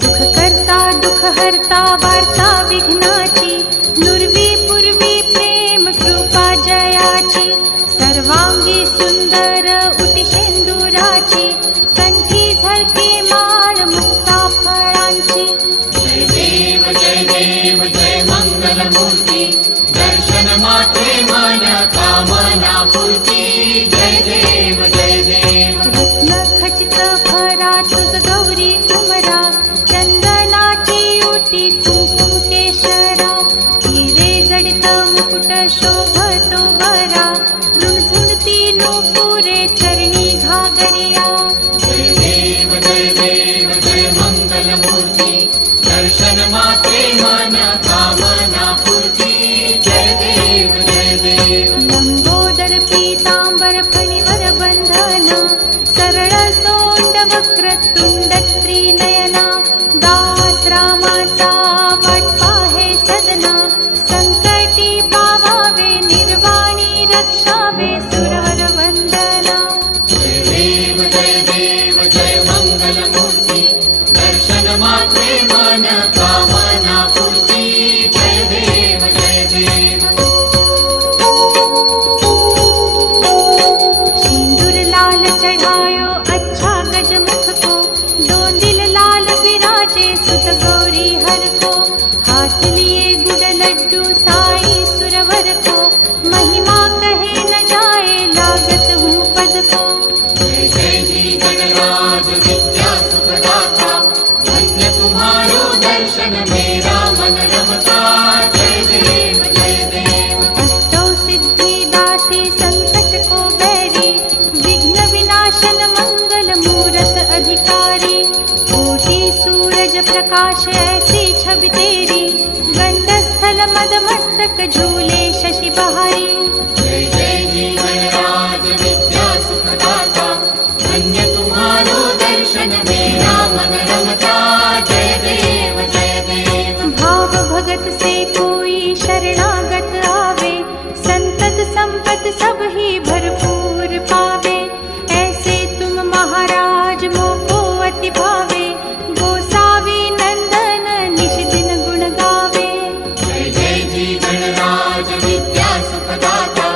सुख करता दुःख हरता वार्ता विघ्नाची, नुरवी पूर्वी प्रेम कृपा जयाची, सर्वांगी सुंदर उटी शेंदुराची, कंठी झळके माळ मुक्ता फळांची. जय देव जय देव जय मंगल मूर्ती, दर्शन मात्रे मन कामना पूर्ती. जय देव जय देव. रत्न खचित भरा तुझ गौरी कुमरा, चंदनाची उटी कुंकुम केशरा, हिरे जडित मुकुट शोभतो बरा, रुणझुणती नूपुरे चरणी घागरिया. जय देव जय देव जय मंगल मूर्ती, दर्शन मात्रे मन कामना पूर्ती. जय देव जय देव. लंबोदर पीतांबर फणीवर बंधन, सरळ सोंड वक्रतुंड त्रिनयना, दास रामाचा वाटपा हे सदना, संकटी पावावे निर्वाणी रक्षावे सुरवर वंदना. जय देव जय देव जय मंगल मूर्ती, दर्शन मात्रे मन कामना पूर्ती. जय देव जय देव. सिंदूर लाल चढ़ायो अच्छा गजमुख को, दो दिल लाल विराजे सुत गौरी हर को, हाथ लिए गुड़ लड्डू साई सुरवर को, महिमा कहे न जाए लागत हूँ पद को. जय जय जी गणराज विद्या सुखदाता, धन्य तुम्हारो दर्शन मेरा मन रमता. जय देव जय देव. अष्टौ सिद्धि दासी संकट को बैरी, विघ्न विनाशन मंगल मूरत अधिकारी, कोटि सूरज प्रकाश ऐसी छवि तेरी, गंडस्थल मद मस्तक झूले शशि बहारी. जय जय जी गणराज विद्या सुखदाता, धन्य तुम्हारो दर्शन मेरा मन रमता. जय देव जय देव. भाव भगत से कोई शरणागत आवे, संतत संपत सब ही भरपूर पावे, ऐसे तुम महाराज मोको अति भावे, गोसावी नंदन निश दिन गुण गावे. जय जय जी गणराज विद्या सुखदाता,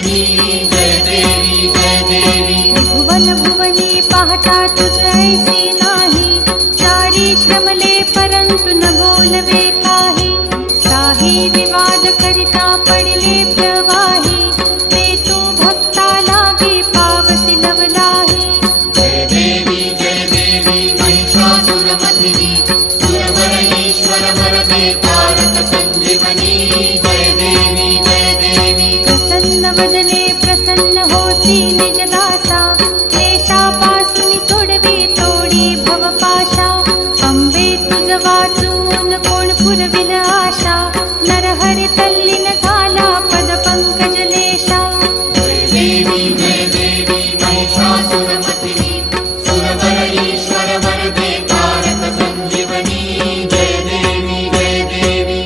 संजीवनी जय देवी जय देवी भुवन भुवनी पाहता तुझ ऐसी नाही चारी श्रमले परंतु न बोलवे काही साही विवाद करिता पडिले प्रवाही ते तू भक्ता लागी पावसी लवलाही जय देवी महिषासुरमर्दिनी सुरवर ईश्वर वरदे तारक संजीवनी जय देवी प्रसन्न वदने प्रसन्न होसी निज दासा क्लेशापासून सोडवी तोडी भवपाशा अंबे तुझ वाचून कोण पुरविल आशा नरहरि तल्लीन झाला पद पंकजलेशा जय देवी महिषासुरमर्दिनी सुरवर ईश्वर वरदे तारक संजीवनी जय देवी